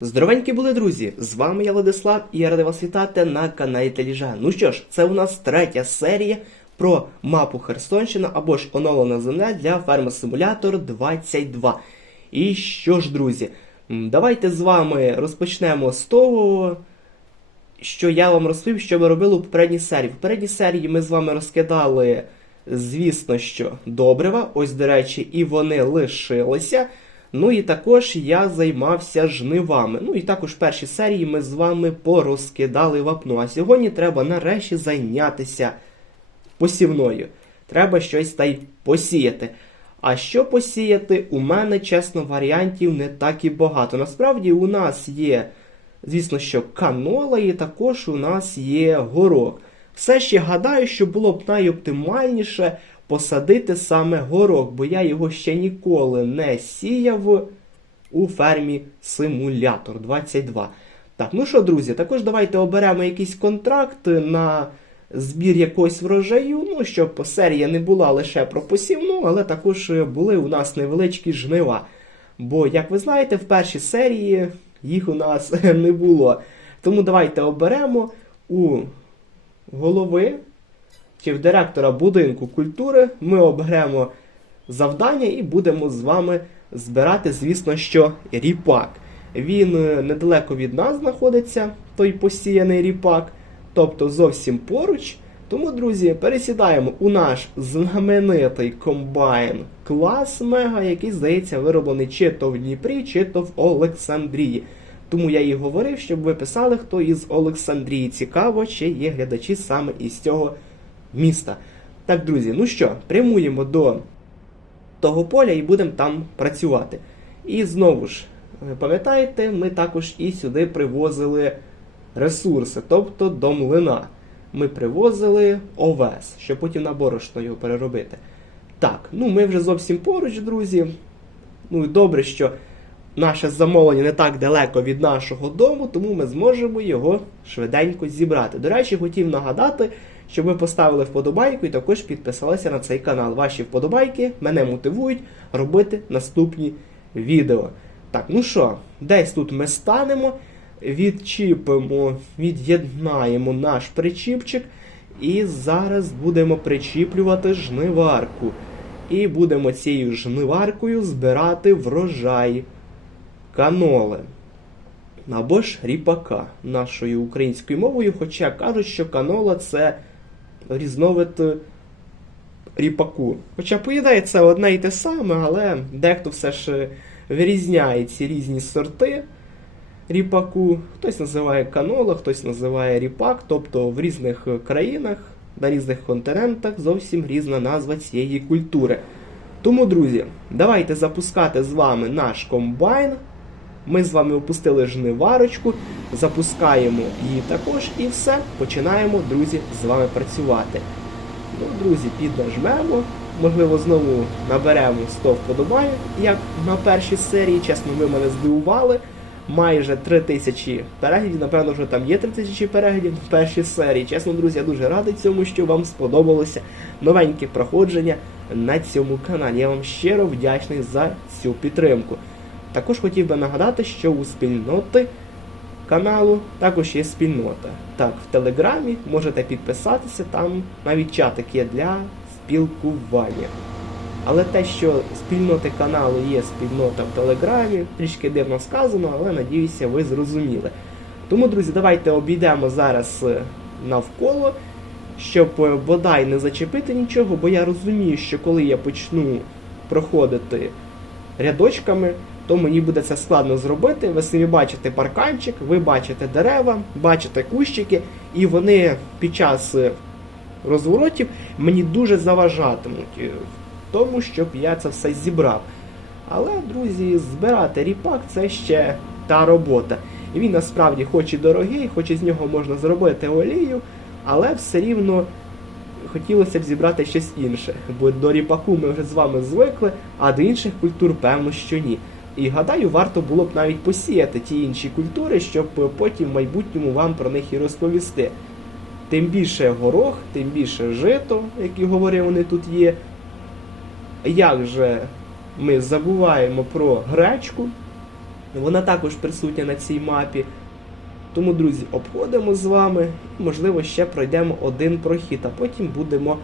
Здоровенькі були друзі! З вами я Владислав і я радий вас вітати на каналі Теліжа. Ну що ж, це у нас третя серія про мапу Херсонщина або ж оновлена земля для ферми Симулятор 22. І що ж, друзі, давайте з вами розпочнемо з того, що я вам розповів, що ми робили у попередній серії. В попередній серії ми з вами розкидали, звісно, що добрива. Ось, до речі, і вони лишилися. Ну і також я займався жнивами. Ну і також в першій серії ми з вами порозкидали вапно. А сьогодні треба нарешті зайнятися посівною. Треба щось та й посіяти. А що посіяти, у мене, чесно, варіантів не так і багато. Насправді у нас є, звісно, що канола, і також у нас є горох. Все ще гадаю, що було б найоптимальніше посадити саме горох, бо я його ще ніколи не сіяв у фермі Симулятор 22. Так, ну що, друзі, також давайте оберемо якийсь контракт на збір якогось врожаю, ну, щоб серія не була лише про посівну, але також були у нас невеличкі жнива. Бо, як ви знаєте, в першій серії їх у нас не було. Тому давайте оберемо у голови чи в директора будинку культури ми оберемо завдання і будемо з вами збирати, звісно, що ріпак. Він е, недалеко від нас знаходиться, той посіяний ріпак, тобто зовсім поруч. Тому, друзі, пересідаємо у наш знаменитий комбайн клас Мега, який, здається, вироблений чи то в Дніпрі, чи то в Олександрії. Тому я і говорив, щоб ви писали, хто із Олександрії. Цікаво, чи є глядачі саме із цього міста. Так, друзі, ну що, прямуємо до того поля і будемо там працювати. І знову ж, пам'ятаєте, ми також і сюди привозили ресурси, тобто до млина. Ми привозили овес, щоб потім на борошно його переробити. Так, ну ми вже зовсім поруч, друзі. Ну і добре, що наше замовлення не так далеко від нашого дому, тому ми зможемо його швиденько зібрати. До речі, хотів нагадати, щоб ви поставили вподобайку і також підписалися на цей канал. Ваші вподобайки мене мотивують робити наступні відео. Так, ну що, десь тут ми станемо, відчіпимо, від'єднаємо наш причіпчик. І зараз будемо причіплювати жниварку. І будемо цією жниваркою збирати врожай каноли. Або ж ріпака нашою українською мовою, хоча кажуть, що канола це різновид ріпаку. Хоча поїдає це одне і те саме, але дехто все ж вирізняє ці різні сорти ріпаку. Хтось називає канола, хтось називає ріпак, тобто в різних країнах, на різних континентах зовсім різна назва цієї культури. Тому, друзі, давайте запускати з вами наш комбайн. Ми з вами опустили жниварочку, запускаємо її також і все, починаємо, друзі, з вами працювати. Ну, друзі, піднажмемо. Можливо, знову наберемо 100 вподобайок, як на першій серії. Чесно, ви мене здивували. Майже 3000 переглядів, напевно, вже там є 3000 переглядів в першій серії. Чесно, друзі, я дуже радий цьому, що вам сподобалося новеньке проходження на цьому каналі. Я вам щиро вдячний за цю підтримку. Також хотів би нагадати, що у спільноти каналу також є спільнота. Так, в Телеграмі можете підписатися, там навіть чатик є для спілкування. Але те, що спільноти каналу є спільнота в Телеграмі, трішки дивно сказано, але надіюся, ви зрозуміли. Тому, друзі, давайте обійдемо зараз е, навколо, щоб е, бодай не зачепити нічого, бо я розумію, що коли я почну проходити рядочками, то мені буде це складно зробити. Ви самі бачите парканчик, ви бачите дерева, бачите кущики, і вони під час е, розворотів мені дуже заважатимуть е, в тому, щоб я це все зібрав. Але, друзі, збирати ріпак це ще та робота. Він насправді хоч і дорогий, хоч і з нього можна зробити олію, але все рівно хотілося б зібрати щось інше. Бо до ріпаку ми вже з вами звикли, а до інших культур, певно, що ні. І гадаю, варто було б навіть посіяти ті інші культури, щоб потім в майбутньому вам про них і розповісти. Тим більше горох, тим більше жито, як і говорив, вони тут є. Як же ми забуваємо про гречку, Вона також присутня на цій мапі. Тому, друзі, обходимо з вами і, можливо, ще пройдемо один прохід, а потім будемо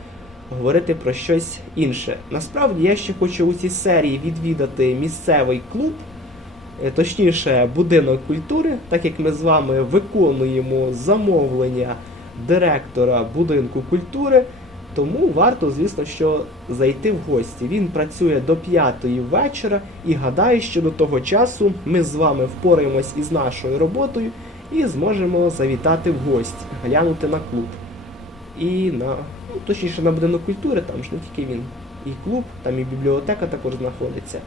говорити про щось інше. Насправді я ще хочу у цій серії відвідати місцевий клуб, е, точніше, будинок культури, так як ми з вами виконуємо замовлення директора будинку культури. Тому варто, звісно, що зайти в гості. Він працює до п'ятої вечора і гадаю, що до того часу ми з вами впораємось із нашою роботою і зможемо завітати в гості, глянути на клуб. І на, ну, точніше на будинок культури, там ж не тільки він. І клуб, там і бібліотека також знаходиться.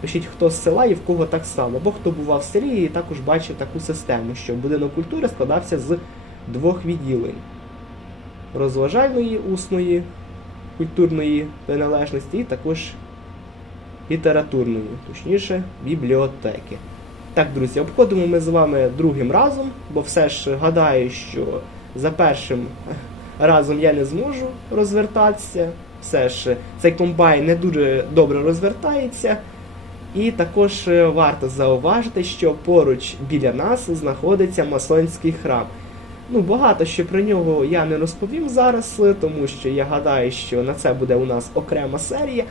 Пишіть, хто з села і в кого так само, або хто бував в селі і також бачив таку систему, що будинок культури складався з двох відділень розважальної усної культурної приналежності і також літературної, точніше, бібліотеки. Так, друзі, обходимо ми з вами другим разом, бо все ж гадаю, що за першим разом я не зможу розвертатися. Все ж цей комбайн не дуже добре розвертається. І також е, варто зауважити, що поруч біля нас знаходиться масонський храм. Ну, багато що про нього я не розповім зараз, е, тому що я гадаю, що на це буде у нас окрема серія,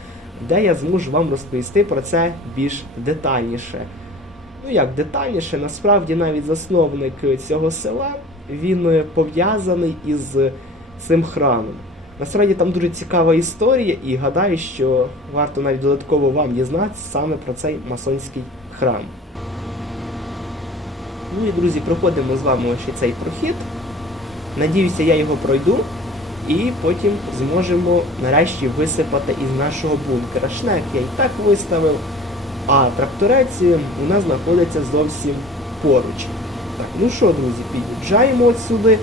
де я зможу вам розповісти про це більш детальніше. Ну як детальніше, насправді навіть засновник цього села він е, пов'язаний із цим храмом. Насправді там дуже цікава історія, і гадаю, що варто навіть додатково вам дізнатися саме про цей масонський храм. Ну і друзі, проходимо з вами ще цей прохід. Надіюся, я його пройду. І потім зможемо нарешті висипати із нашого бункера. Шнек я і так виставив, а тракторець у нас знаходиться зовсім поруч. Так, ну що, друзі, під'їжджаємо от.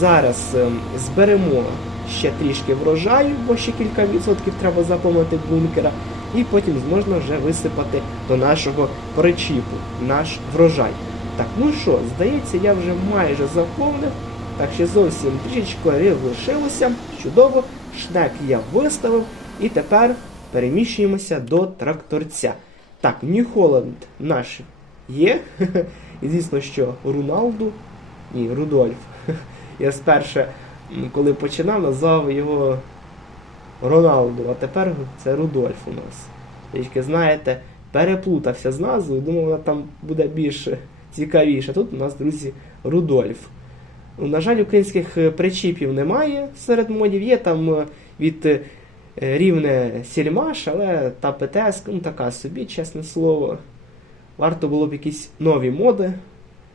Зараз ем, зберемо ще трішки врожаю, бо ще кілька відсотків треба заповнити бункера. І потім зможна вже висипати до нашого причіпу наш врожай. Так, ну що, здається, я вже майже заповнив. Так ще зовсім трішечки рил лишилося. Чудово, шнек я виставив. І тепер переміщуємося до тракторця. Так, Нью-Холланд наш є. І звісно, що Руналду, ні, Рудольф. Я спершу, коли починав, назвав його Роналду, а тепер це Рудольф у нас. Трішки, знаєте, переплутався з назвою, думав, вона там буде більш цікавіше. Тут у нас, друзі, Рудольф. На жаль, українських е, причіпів немає серед модів. Є там е, від е, рівне Сільмаш, але та ПТС, ну така собі, чесне слово. Варто було б якісь нові моди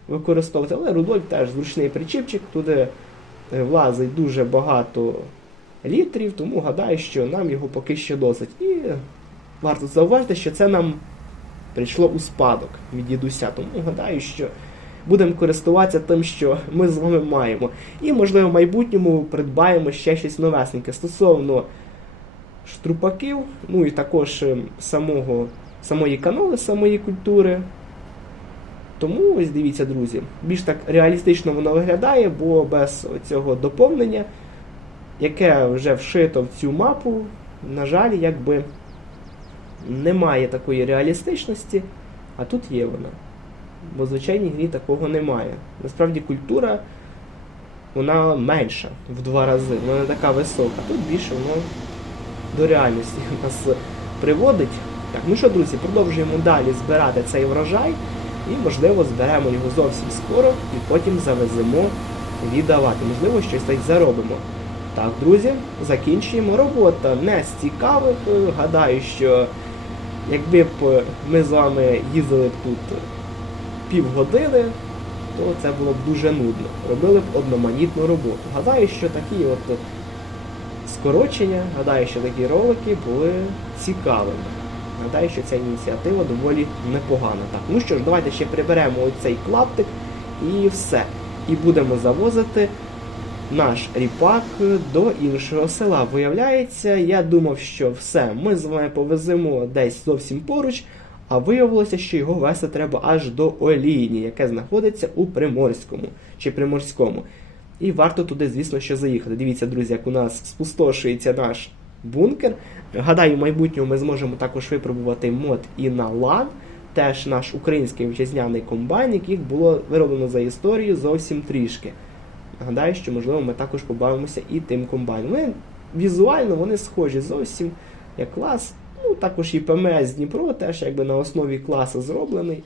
використовувати. Але Рудольф теж зручний причіпчик, туди е, влазить дуже багато літрів, тому гадаю, що нам його поки що досить. І варто зауважити, що це нам прийшло у спадок від дідуся. Тому гадаю, що будемо користуватися тим, що ми з вами маємо. І, можливо, в майбутньому придбаємо ще щось новесеньке стосовно штрупаків, ну і також ем, самого, самої каноли, самої культури. Тому ось дивіться, друзі, більш так реалістично воно виглядає, бо без цього доповнення, яке вже вшито в цю мапу, на жаль, якби немає такої реалістичності, а тут є вона. Бо в звичайній грі такого немає. Насправді культура вона менша в два рази, вона не така висока. Тут більше воно до реальності нас приводить. Так, ну що, друзі, продовжуємо далі збирати цей врожай і, можливо, зберемо його зовсім скоро і потім завеземо віддавати. Можливо, щось так заробимо. Так, друзі, закінчуємо. Робота не з цікавих. Гадаю, що якби б ми з вами їздили б тут півгодини, то це було б дуже нудно. Робили б одноманітну роботу. Гадаю, що такі от скорочення, гадаю, що такі ролики були цікавими. Гадаю, що ця ініціатива доволі непогана. Так, ну що ж, давайте ще приберемо оцей клаптик і все. І будемо завозити наш ріпак до іншого села. Виявляється, я думав, що все, ми з вами повеземо десь зовсім поруч, а виявилося, що його вести треба аж до Олійні, яке знаходиться у Приморському чи Приморському. І варто туди, звісно, що заїхати. Дивіться, друзі, як у нас спустошується наш бункер. Гадаю, в майбутньому ми зможемо також випробувати мод і на лан. теж наш український вітчизняний комбайн, яких було вироблено за історією зовсім трішки. Нагадаю, що можливо ми також побавимося і тим комбайном. Вони візуально вони схожі зовсім як клас. Ну, також і ПМС Дніпро, теж якби на основі класу зроблений.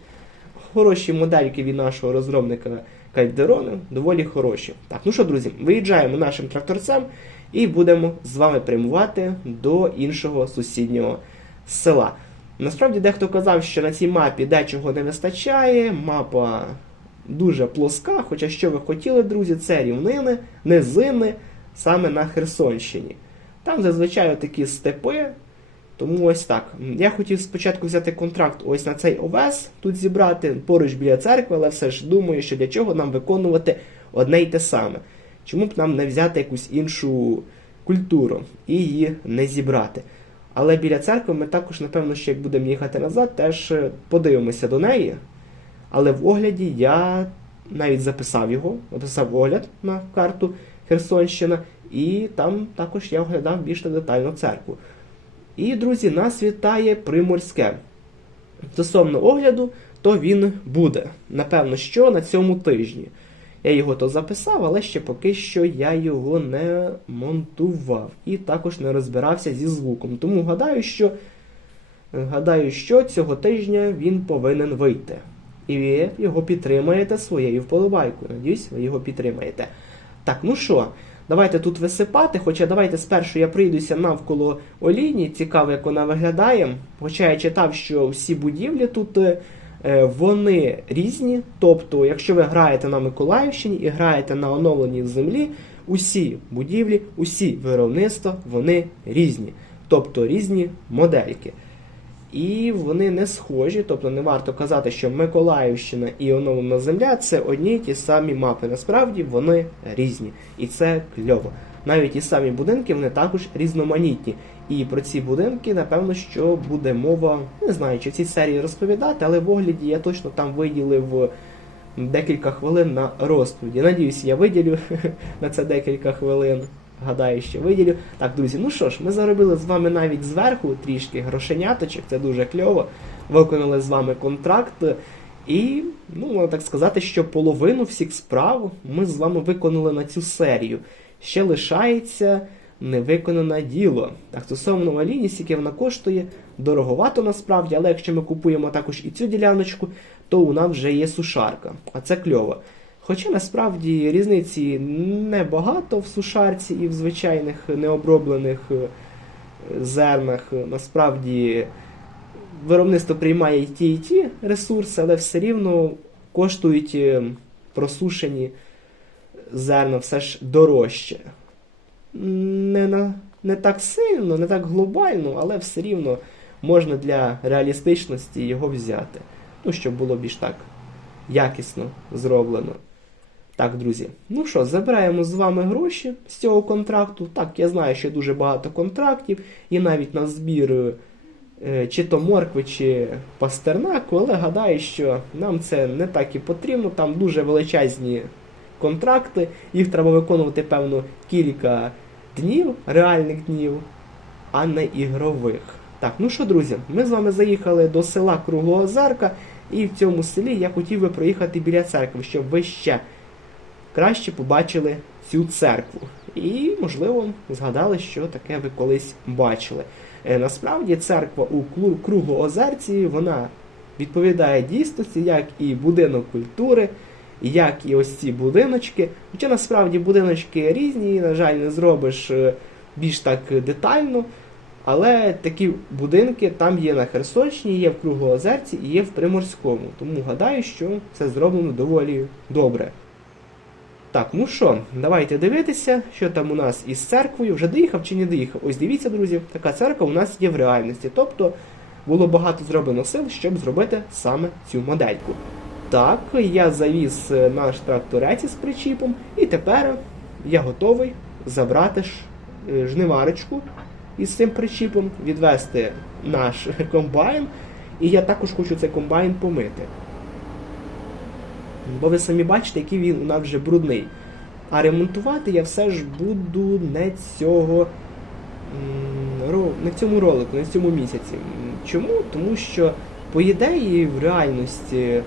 Хороші модельки від нашого розробника Кальдерони, доволі хороші. Так, ну що, друзі, виїжджаємо нашим тракторцем і будемо з вами прямувати до іншого сусіднього села. Насправді дехто казав, що на цій мапі дечого не вистачає, мапа дуже плоска, хоча що ви хотіли, друзі, це рівнини, низини саме на Херсонщині. Там зазвичай такі степи, тому ось так. Я хотів спочатку взяти контракт ось на цей овес, тут зібрати поруч біля церкви, але все ж думаю, що для чого нам виконувати одне й те саме. Чому б нам не взяти якусь іншу культуру і її не зібрати? Але біля церкви ми також, напевно, ще як будемо їхати назад, теж е, подивимося до неї. Але в огляді я навіть записав його, записав огляд на карту Херсонщина, і там також я оглядав більш детально церкву. І, друзі, нас вітає Приморське. Стосовно огляду, то він буде. Напевно, що на цьому тижні. Я його то записав, але ще поки що я його не монтував і також не розбирався зі звуком. Тому гадаю, що гадаю, що цього тижня він повинен вийти. І ви його підтримаєте своєю вподобайкою. Надіюсь, ви його підтримаєте. Так, ну що, давайте тут висипати, хоча давайте спершу я прийдуся навколо олійні. Цікаво, як вона виглядає. Хоча я читав, що всі будівлі тут е, вони різні. Тобто, якщо ви граєте на Миколаївщині і граєте на оновленій землі, усі будівлі, усі виробництва, вони різні. Тобто різні модельки. І вони не схожі, тобто не варто казати, що Миколаївщина і оновлена земля це одні й ті самі мапи. Насправді вони різні. І це кльово. Навіть ті самі будинки вони також різноманітні. І про ці будинки, напевно, що буде мова, не знаю, чи в цій серії розповідати, але в огляді я точно там виділив декілька хвилин на розповіді. Надіюсь, я виділю на це декілька хвилин. Гадаю, що виділю. Так, друзі, ну що ж, ми заробили з вами навіть зверху трішки грошеняточок, це дуже кльово. Виконали з вами контракт. І, ну, можна так сказати, що половину всіх справ ми з вами виконали на цю серію. Ще лишається невиконане діло. Так, стосовно Маліні, скільки вона коштує, дороговато насправді, але якщо ми купуємо також і цю діляночку, то у нас вже є сушарка. А це кльово. Хоча насправді різниці небагато в сушарці і в звичайних необроблених е, зернах. Насправді виробництво приймає і ті, і ті ресурси, але все рівно коштують е, просушені зерна все ж дорожче. Не, на, не так сильно, не так глобально, але все рівно можна для реалістичності його взяти. Ну, щоб було більш так якісно зроблено. Так, друзі, ну що, забираємо з вами гроші з цього контракту. Так, я знаю, що дуже багато контрактів, і навіть на збір е, чи то моркви, чи пастернаку, але гадаю, що нам це не так і потрібно. Там дуже величезні контракти, їх треба виконувати, певно, кілька днів, реальних днів, а не ігрових. Так, ну що, друзі, ми з вами заїхали до села Круглого Зарка, і в цьому селі я хотів би проїхати біля церкви, щоб ви ще краще побачили цю церкву. І, можливо, згадали, що таке ви колись бачили. Е, насправді церква у Круглоозерці, вона відповідає дійсності, як і будинок культури, як і ось ці будиночки. Хоча насправді будиночки різні, на жаль, не зробиш е, більш так детально. Але такі будинки там є на Херсонщині, є в Круглоозерці і є в Приморському. Тому гадаю, що це зроблено доволі добре. Так, ну що, давайте дивитися, що там у нас із церквою. Вже доїхав чи не доїхав? Ось дивіться, друзі, така церква у нас є в реальності. Тобто було багато зроблено сил, щоб зробити саме цю модельку. Так, я завіз е, наш тракторець із причіпом, і тепер я готовий забрати е, жниварочку із цим причіпом, відвести наш комбайн. І я також хочу цей комбайн помити. Бо ви самі бачите, який він у нас вже брудний. А ремонтувати я все ж буду не цього. Не цьому ролику, в цьому місяці. Чому? Тому що По ідеї, в реальності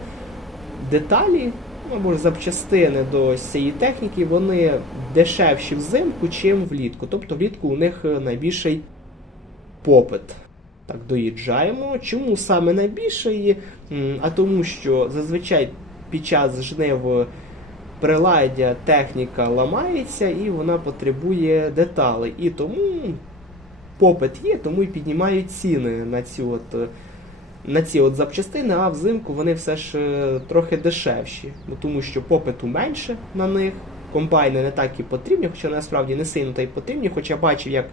деталі ну, або ж запчастини до цієї техніки, вони дешевші взимку, чим влітку. Тобто влітку у них е, найбільший попит. Так, доїжджаємо. Чому саме найбільший? А тому, що зазвичай під час жнив приладдя техніка ламається і вона потребує деталей. І тому попит є, тому і піднімають ціни на цю от. На ці от запчастини, а взимку вони все ж е, трохи дешевші, бо тому що попиту менше на них, комбайни не так і потрібні, хоча насправді не сильно та й потрібні, хоча бачив, як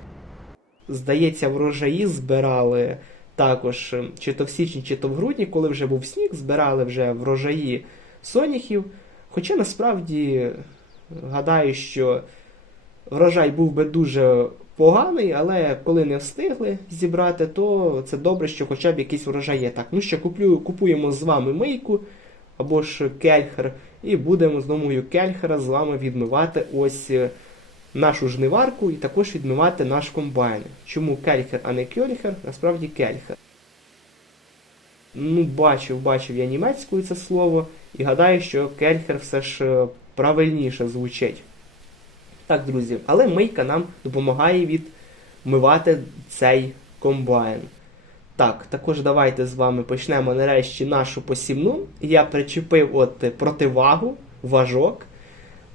здається, врожаї збирали також е, чи то в січні, чи то в грудні, коли вже був сніг, збирали вже врожаї соняхів. Хоча насправді гадаю, що врожай був би дуже поганий, але коли не встигли зібрати, то це добре, що хоча б якийсь врожай є. Так, ну що куплю, купуємо з вами мийку або ж кельхер, і будемо з новою кельхера з вами відмивати ось е, нашу жниварку і також відмивати наш комбайн. Чому кельхер, а не кьольхер? Насправді кельхер. Ну, бачив, бачив я німецькою це слово, і гадаю, що кельхер все ж е, правильніше звучить. Так, друзі, але мийка нам допомагає відмивати цей комбайн. Так, також давайте з вами почнемо нарешті нашу посівну. Я причепив от противагу, важок.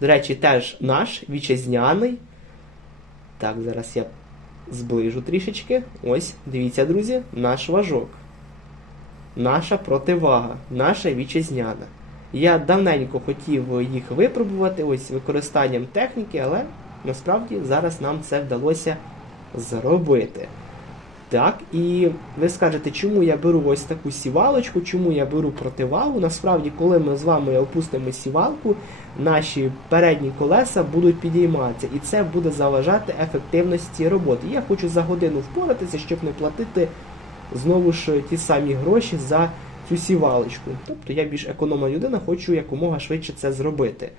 До речі, теж наш вітчизняний. Так, зараз я зближу трішечки. Ось, дивіться, друзі, наш важок. Наша противага, наша вітчизняна. Я давненько хотів їх випробувати ось використанням техніки, але насправді зараз нам це вдалося зробити. Так, і ви скажете, чому я беру ось таку сівалочку, чому я беру противагу. Насправді, коли ми з вами опустимо сівалку, наші передні колеса будуть підійматися, і це буде заважати ефективності роботи. Я хочу за годину впоратися, щоб не платити знову ж ті самі гроші за цю сівалочку. Тобто я більш економна людина, хочу якомога швидше це зробити.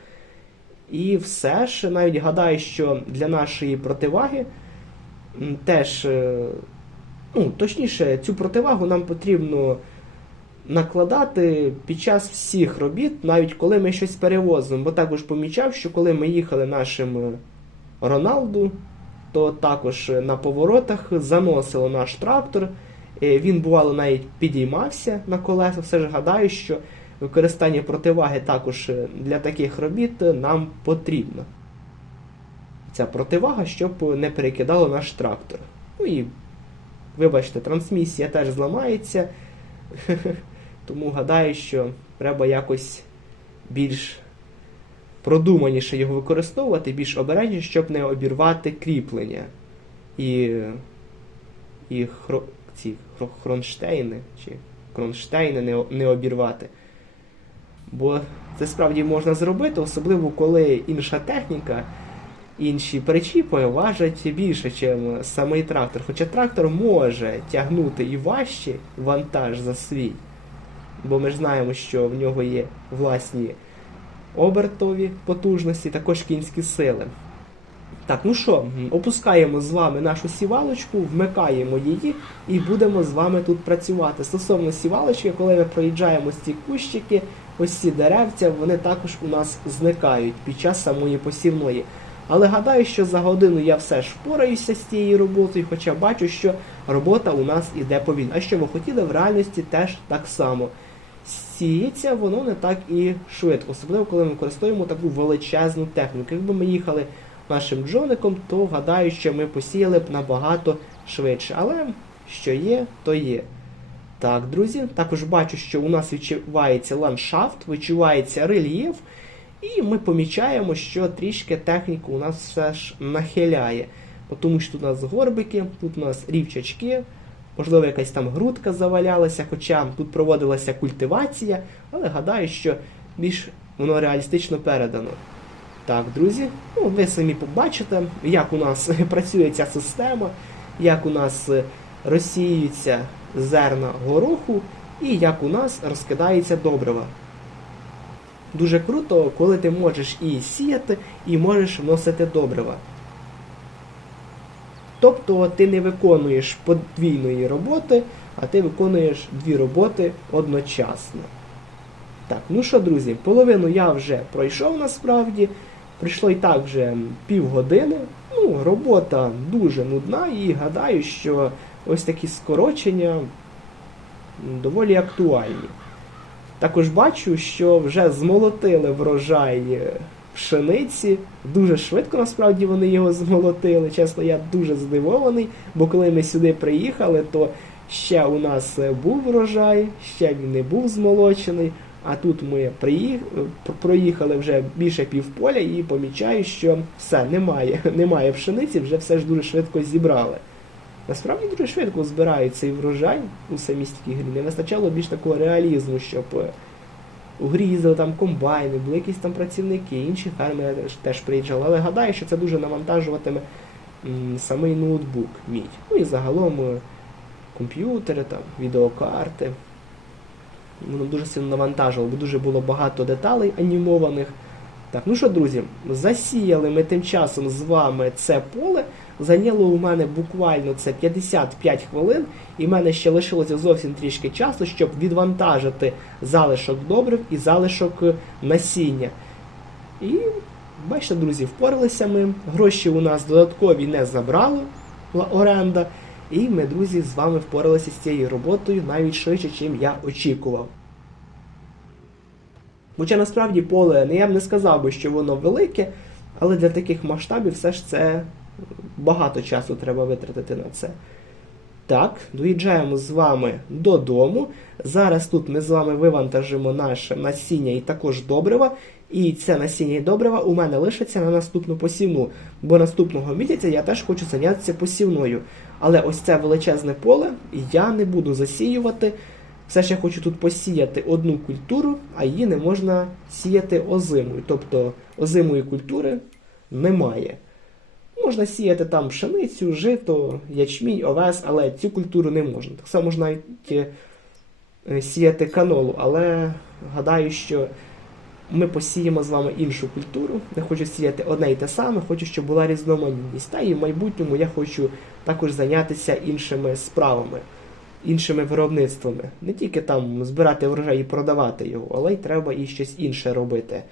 І все ж навіть гадаю, що для нашої противаги теж, е, ну, точніше, цю противагу нам потрібно накладати під час всіх робіт, навіть коли ми щось перевозимо. Бо також помічав, що коли ми їхали нашим е, Роналду, то також е, на поворотах заносило наш трактор. Е, Він бувало навіть підіймався на колеса. Все ж гадаю, що використання противаги також е, для таких робіт е, нам потрібно. Ця противага, щоб не перекидало наш трактор. Ну і, вибачте, трансмісія теж зламається. Тому гадаю, що треба якось більш продуманіше його використовувати, більш обережніше, щоб не обірвати кріплення. І, і хро, ці хро- хронштейни чи кронштейни не, не обірвати. Бо це справді можна зробити, особливо коли інша техніка, інші причіпи важать більше, ніж самий трактор. Хоча трактор може тягнути і важче вантаж за свій. Бо ми ж знаємо, що в нього є власні обертові потужності, також кінські сили. Так, ну що, опускаємо з вами нашу сівалочку, вмикаємо її і будемо з вами тут працювати. Стосовно сівалочки, коли ми проїжджаємо ці кущики, ось ці деревця, вони також у нас зникають під час самої посівної. Але гадаю, що за годину я все ж впораюся з цією роботою, хоча бачу, що робота у нас іде повільно. А що ви хотіли, в реальності теж так само. Сіється воно не так і швидко, особливо коли ми використовуємо таку величезну техніку. Якби ми їхали нашим джоником, то гадаю, що ми посіяли б набагато швидше. Але що є, то є. Так, друзі, також бачу, що у нас відчувається ландшафт, відчувається рельєф, і ми помічаємо, що трішки техніку у нас все ж нахиляє. Тому що тут у нас горбики, тут у нас рівчачки, можливо, якась там грудка завалялася, хоча тут проводилася культивація, але гадаю, що більш воно реалістично передано. Так, друзі, ну ви самі побачите, як у нас працює ця система, як у нас е, розсіюються зерна гороху і як у нас розкидається добрива. Дуже круто, коли ти можеш і сіяти, і можеш вносити добрива. Тобто ти не виконуєш подвійної роботи, а ти виконуєш дві роботи одночасно. Так, ну що, друзі, половину я вже пройшов насправді. Прийшло і так вже півгодини. Ну, робота дуже нудна, і гадаю, що ось такі скорочення доволі актуальні. Також бачу, що вже змолотили врожай пшениці. Дуже швидко насправді вони його змолотили. Чесно, я дуже здивований, бо коли ми сюди приїхали, то ще у нас був врожай, ще він не був змолочений. А тут ми проїхали вже більше півполя і помічаю, що все, немає, немає пшениці, вже все ж дуже швидко зібрали. Насправді дуже швидко збирають цей врожай у самістській грі. Не вистачало більш такого реалізму, щоб е, у грі їздили там комбайни, були якісь там працівники, інші фермери теж- теж приїжджали. Але гадаю, що це дуже навантажуватиме самий ноутбук мій. Ну і загалом е, комп'ютери, там, відеокарти. Воно дуже сильно навантажувало, бо дуже було багато деталей анімованих. Так, ну що, друзі, засіяли ми тим часом з вами це поле. Зайняло у мене буквально це 55 хвилин, і в мене ще лишилося зовсім трішки часу, щоб відвантажити залишок добрив і залишок е, насіння. І бачите, друзі, впоралися ми. Гроші у нас додаткові не забрали оренда. І ми, друзі, з вами впоралися з цією роботою навіть швидше, чим я очікував. Хоча насправді поле, не я б не сказав би, що воно велике, але для таких масштабів все ж це багато часу треба витратити на це. Так, доїжджаємо з вами додому. Зараз тут ми з вами вивантажимо наше насіння і також добрива. І це насіння і добрива у мене лишиться на наступну посівну. Бо наступного місяця я теж хочу зайнятися посівною. Але ось це величезне поле я не буду засіювати. Все я хочу тут посіяти одну культуру, а її не можна сіяти озимою. Тобто озимої культури немає. Можна сіяти там пшеницю, жито, ячмінь, овес, але цю культуру не можна. Так само можна навіть е, сіяти канолу, але гадаю, що ми посіємо з вами іншу культуру. Не хочу сіяти одне і те саме, хочу, щоб була різноманітність. Та і в майбутньому я хочу також зайнятися іншими справами, іншими виробництвами. Не тільки там збирати врожай і продавати його, але й треба і щось інше робити.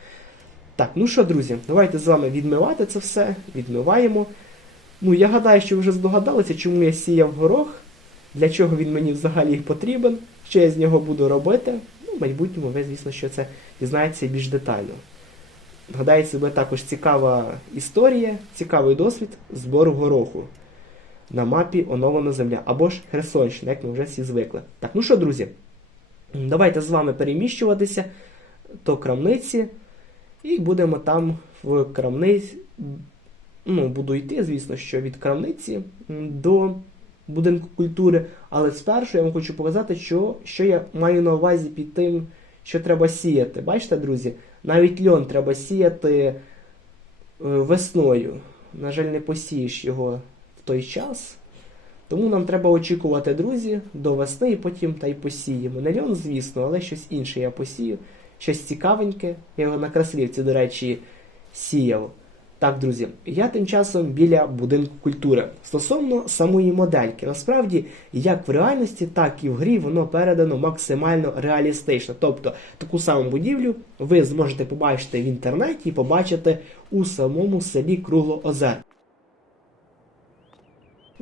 Так, ну що, друзі, давайте з вами відмивати це все. Відмиваємо. Ну, я гадаю, що ви вже здогадалися, чому я сіяв горох, для чого він мені взагалі потрібен, що я з нього буду робити. Ну, в майбутньому ви, звісно, що це дізнаєтеся більш детально. Гадаю, це буде також цікава історія, цікавий досвід збору гороху на мапі оновлена земля або ж Херсонщина, як ми вже всі звикли. Так, ну що, друзі, давайте з вами переміщуватися до крамниці. І будемо там в крамниці. Ну, буду йти, звісно, що від крамниці до будинку культури. Але спершу я вам хочу показати, що, що я маю на увазі під тим, що треба сіяти. Бачите, друзі, навіть льон треба сіяти е, весною. На жаль, не посієш його той час. Тому нам треба очікувати, друзі, до весни і потім та й посіємо. Не льон, звісно, але щось інше я посію щось цікавеньке. Я його на Краслівці, до речі, сіяв. Так, друзі, я тим часом біля будинку культури. Стосовно самої модельки, насправді, як в реальності, так і в грі воно передано максимально реалістично. Тобто таку саму будівлю ви зможете побачити в інтернеті і побачити у самому селі Круглоозер.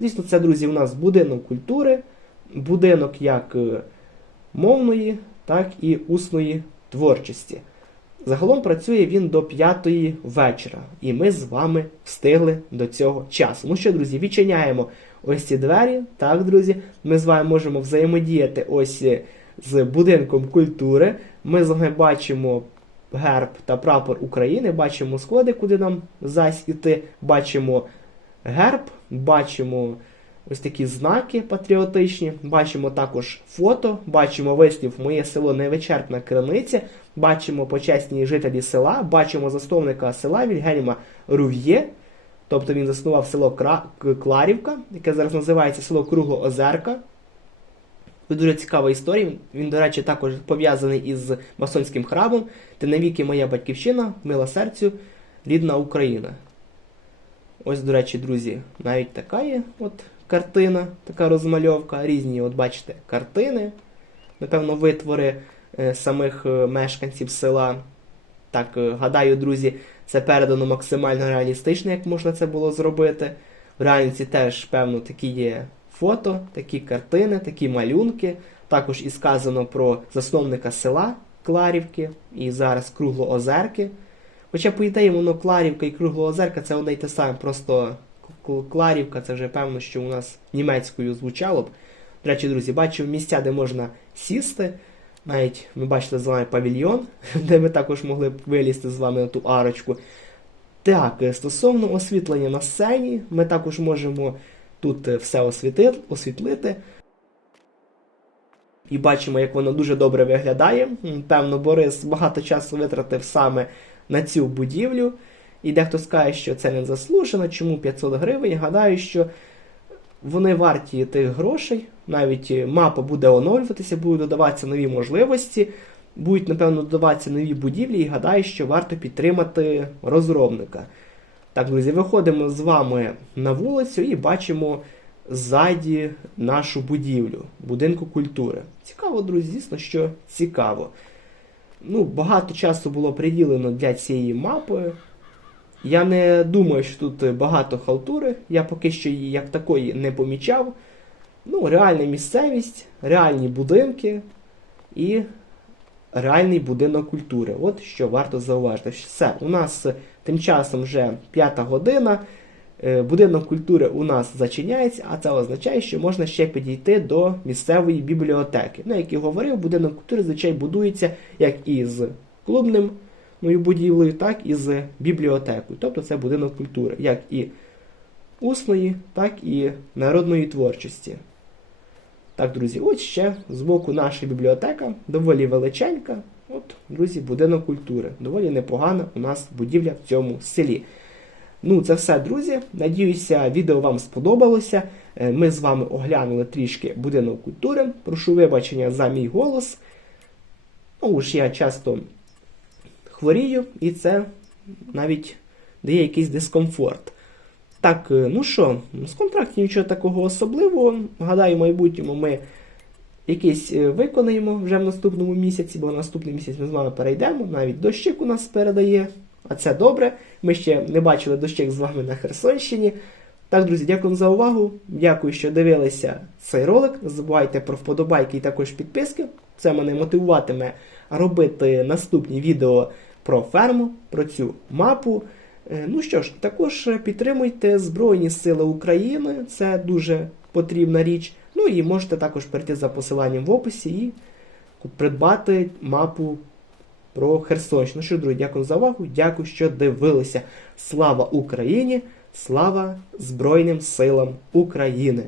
Звісно, це, друзі, у нас будинок культури, будинок як е, мовної, так і усної творчості. Загалом працює він до п'ятої вечора, і ми з вами встигли до цього часу. Ну що, друзі, відчиняємо ось ці двері. Так, друзі, ми з вами можемо взаємодіяти ось е, з будинком культури. Ми з вами бачимо герб та прапор України, бачимо сходи, куди нам зась іти, бачимо герб, бачимо ось такі знаки патріотичні, бачимо також фото, бачимо вислів Моє село невичерпна криниця, бачимо почесні жителі села, бачимо засновника села Вільгельма Рув'є, тобто він заснував село Кларівка, яке зараз називається село Круглоозерка. Це дуже цікава історія. Він, до речі, також пов'язаний із масонським храмом. Ти навіки моя батьківщина, мила серцю, рідна Україна. Ось, до речі, друзі, навіть така є от картина, така розмальовка, різні, от бачите, картини, напевно, витвори е, самих е, мешканців села. Так, е, гадаю, друзі, це передано максимально реалістично, як можна це було зробити. В реальності теж, певно, такі є фото, такі картини, такі малюнки. Також і сказано про засновника села Кларівки і зараз Круглоозерки. Хоча, по ідеї, воно Кларівка і Круглоозерка це одне й те саме, просто Кларівка це вже певно, що у нас німецькою звучало б. До речі, друзі, бачив місця, де можна сісти. Навіть ми бачили з вами павільйон, де ми також могли б вилізти з вами на ту арочку. Так, е, стосовно освітлення на сцені, ми також можемо тут е, все освіти- освітлити. І бачимо, як воно дуже добре виглядає. Певно, Борис багато часу витратив саме на цю будівлю. І дехто скаже, що це не заслужено, чому 500 гривень. Гадаю, що вони варті тих грошей. Навіть е, мапа буде оновлюватися, будуть додаватися нові можливості, будуть, напевно, додаватися нові будівлі, і гадаю, що варто підтримати розробника. Так, друзі, виходимо з вами на вулицю і бачимо ззаді нашу будівлю, будинку культури. Цікаво, друзі, звісно, що цікаво. Ну, багато часу було приділено для цієї мапи. Я не думаю, що тут багато халтури. Я поки що її як такої не помічав. Ну, реальна місцевість, реальні будинки і реальний будинок культури. От що варто зауважити. Все, у нас е, тим часом вже п'ята година. Е, Будинок культури у нас зачиняється, а це означає, що можна ще підійти до місцевої бібліотеки. Ну, як і говорив, будинок культури зазвичай будується як із клубним ну, будівлею, так і з бібліотекою. Тобто це будинок культури, як і усної, так і народної творчості. Так, друзі, ось ще з боку наша бібліотека, доволі величенька. От, друзі, будинок культури. Доволі непогана у нас будівля в цьому селі. Ну, це все, друзі. Надіюся, відео вам сподобалося. Е, Ми з вами оглянули трішки будинок культури. Прошу вибачення за мій голос. Ну, ж я часто хворію, і це навіть дає якийсь дискомфорт. Так, е, ну що, з контрактів нічого такого особливого. Гадаю, в майбутньому ми якийсь е, виконаємо вже в наступному місяці, бо наступний місяць ми з вами перейдемо. Навіть дощик у нас передає, а це добре. Ми ще не бачили дощик з вами на Херсонщині. Так, друзі, дякую за увагу. Дякую, що дивилися цей ролик. Не забувайте про вподобайки і також підписки. Це мене мотивуватиме робити наступні відео про ферму, про цю мапу. Е, Ну що ж, також підтримуйте Збройні Сили України, це дуже потрібна річ. Ну і можете також перейти за посиланням в описі і придбати мапу про Херсонщину. Ну що, друзі, дякую за увагу, дякую, що дивилися. Слава Україні! Слава Збройним силам України!